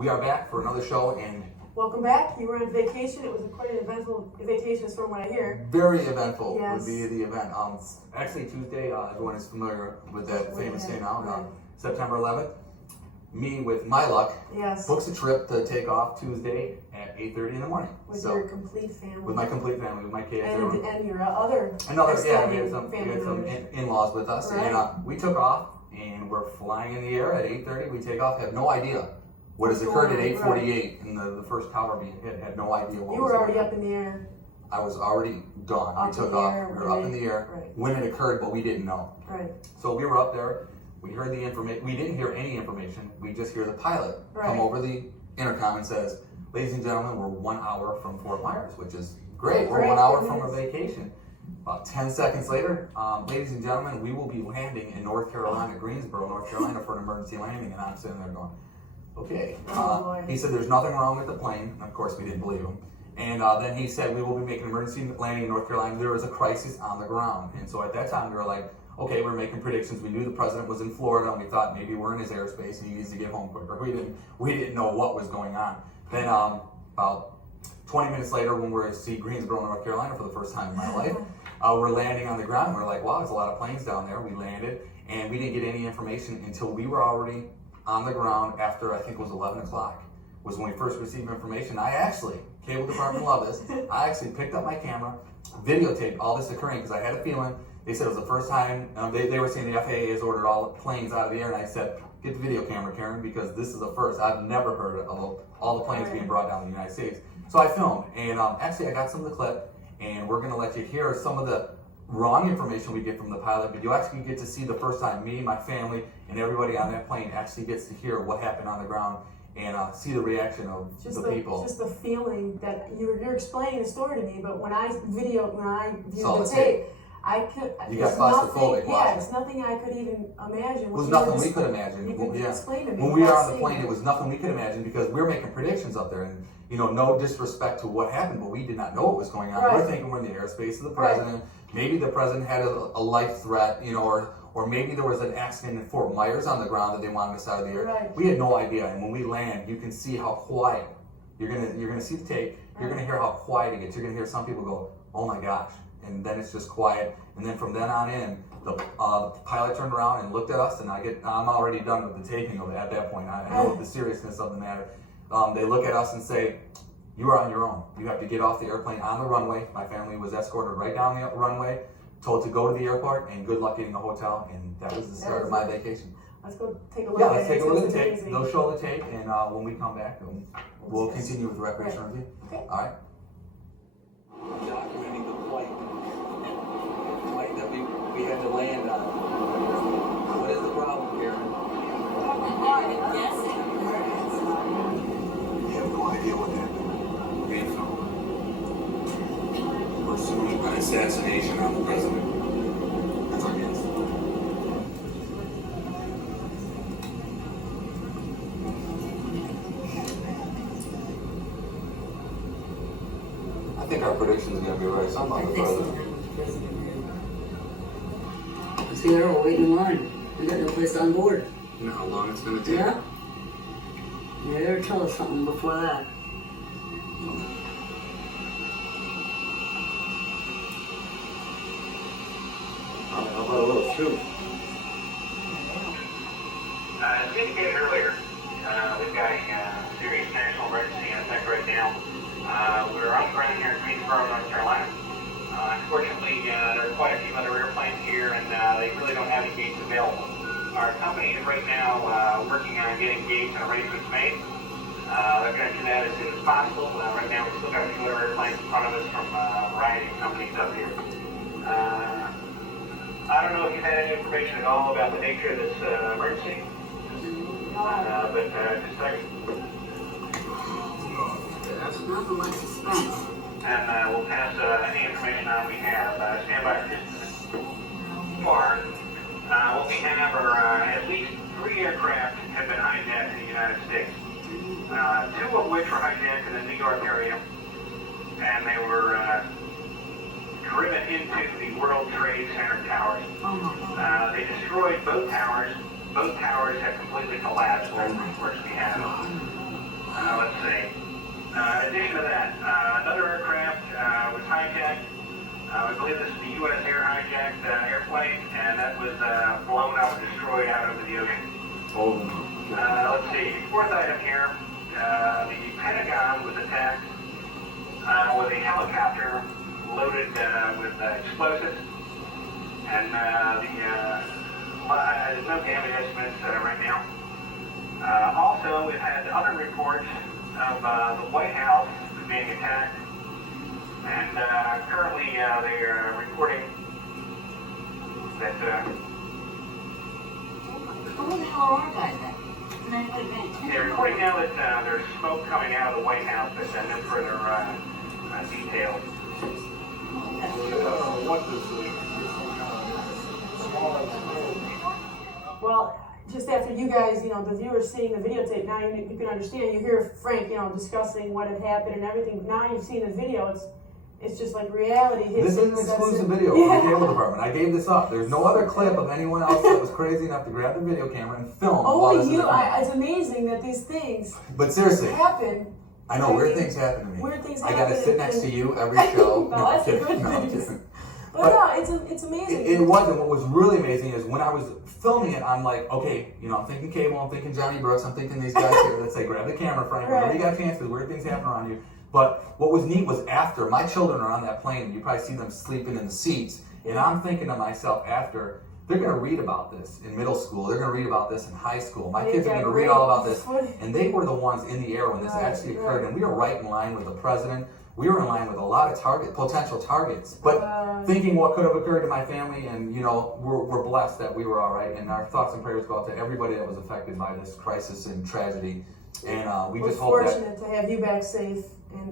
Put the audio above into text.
we are back for another show, and welcome back. You were on vacation. It was quite an eventful vacation, from what I hear. very eventful. Yes. Would be the event. Actually Tuesday, everyone is familiar with that famous day now, right. September 11th. Me, with my luck, Yes. books a trip to take off Tuesday at 8:30 in the morning. With your complete family. With my complete family, with my kids. And your other. We had some family in-laws with us, right. and we took off, and we're flying in the air at 8:30. We take off, have no idea what has occurred at 8:48, and the first tower being hit. Had no idea what you was were already going up in the air. I was already gone. Up We took in the off. air, We were up in the air right. when it occurred, but we didn't know. Right. So we were up there. We heard the information. We didn't hear any information. We just hear the pilot come Right. over the intercom and says, "Ladies and gentlemen, we're 1 hour from Fort Myers," which is great. We're Great, 1 hour it from a is. vacation. About 10 seconds later, ladies and gentlemen, we will be landing in North Carolina, Greensboro, North Carolina, for an emergency landing. And I'm sitting there going, okay. Oh, boy. He said there's nothing wrong with the plane. And of course, we didn't believe him. And then he said we will be making an emergency landing in North Carolina. There is a crisis on the ground. And so at that time, we were like, okay, we're making predictions. We knew the president was in Florida, and we thought maybe we're in his airspace and he needs to get home quicker. We didn't know what was going on. Then about 20 minutes later, when we're at Greensboro, North Carolina for the first time in my life, we're landing on the ground. We're like, wow, there's a lot of planes down there. We landed, and we didn't get any information until we were already on the ground after, I think it was 11 o'clock, was when we first received information. I actually, cable department love this, I actually picked up my camera, videotaped all this occurring, because I had a feeling. They said it was the first time, they were saying the FAA has ordered all the planes out of the air, and I said, get the video camera, Karen, because this is the first. I've never heard of all the planes being brought down to the United States. So I filmed, and actually I got some of the clip, and we're going to let you hear some of the wrong information we get from the pilot, but you actually get to see the first time me, my family, and everybody on that plane actually gets to hear what happened on the ground and see the reaction of the people. Just the feeling that you're explaining the story to me, but when I viewed Saw the the tape, I could. You got claustrophobic. Yeah, it's nothing I could even imagine. It was nothing we could imagine. You could explain to me. When we were on the plane, it was nothing we could imagine because we were making predictions up there, and no disrespect to what happened, but we did not know what was going on. Right. We're thinking we're in the airspace of the president. Right. Maybe the president had a life threat, or maybe there was an accident in Fort Myers on the ground that they wanted us out of the air. Right. We had no idea, and when we land, you can see how quiet. You're gonna see the tape. You're gonna hear how quiet it gets. You're gonna hear some people go, "Oh my gosh." And then it's just quiet, and then from then on in, the pilot turned around and looked at us, and I'm already done with the taping of it at that point. I know the seriousness of the matter. They look at us and say, "You are on your own. You have to get off the airplane on the runway." My family was escorted right down the runway, told to go to the airport, and good luck getting a hotel. And that was the start of my vacation. Let's go take a look. Yeah, let's take a look at the tape. Amazing. They'll show the tape, and when we come back, we'll continue with the recreation review. Okay. All right. Documenting the flight that we had to land on. What is the problem, Karen? Yes. You have no idea what happened. We're assuming an assassination on the president. That's our guess. I think our prediction is going to be right. Something on the president. See, they're all waiting in line. We got no place on board. You know how long it's going to take? Yeah. Yeah, they better tell us something before that. How about a little soup? As indicated earlier, we've got a serious national emergency in effect right now. We're on the ground here in Greensboro, North Carolina. Unfortunately, there are quite a few other airplanes here, and they really don't have any gates available. Our company is right now working on getting gates and arrangements made. They're going to do that as soon as possible. Right now, we've still got a few other airplanes in front of us from a variety of companies up here. I don't know if you've had any information at all about the nature of this emergency, but just a second. Nothing like suspense. And we'll pass any information on we have. Stand by for just a bar. What we have are at least 3 aircraft have been hijacked in the United States. 2 of which were hijacked in the New York area, and they were driven into the World Trade Center towers. They destroyed both towers. Both towers have completely collapsed. Of course, we have addition to that, another aircraft was hijacked. I believe this is the U.S. Air hijacked airplane, and that was blown up and destroyed out over the ocean. Oh. Let's see, fourth item here, the Pentagon was attacked with a helicopter loaded with explosives, and there's no damage estimates right now. Also, we've had other reports of the White House being attacked, and currently they're reporting that Who the hell are our guys then? Isn't anybody paying attention? they're reporting now that there's smoke coming out of the White House, but no further details. What is Well, just after you guys, the viewers seeing the videotape, now you can understand. You hear Frank, discussing what had happened and everything. Now you've seen the video. It's just like reality hits. This is an exclusive video from the cable department. I gave this up. There's no other clip of anyone else that was crazy enough to grab the video camera and film. while this Only is you. happening. It's amazing that these things But seriously, happen. I know weird things happen to me. Weird things I gotta happen sit next to you every show. No, that's I'm a kidding. good No, I'm thing. kidding. But no, it's amazing. It was, and what was really amazing is when I was filming it, I'm like, okay, I'm thinking cable, I'm thinking Johnny Brooks, I'm thinking these guys here that say, grab the camera, Frank, whenever you got a chance, because weird things happen around you. But what was neat was after, my children are on that plane, and you probably see them sleeping in the seats, and I'm thinking to myself after, they're going to read about this in middle school, they're going to read about this in high school, my kids are going to read all about this, and they were the ones in the air when this actually occurred, and we were right in line with the president. We were in line with a lot of potential targets, but thinking what could have occurred to my family, and we're blessed that we were all right, and our thoughts and prayers go out to everybody that was affected by this crisis and tragedy, and we We're just hope that fortunate to have you back safe. And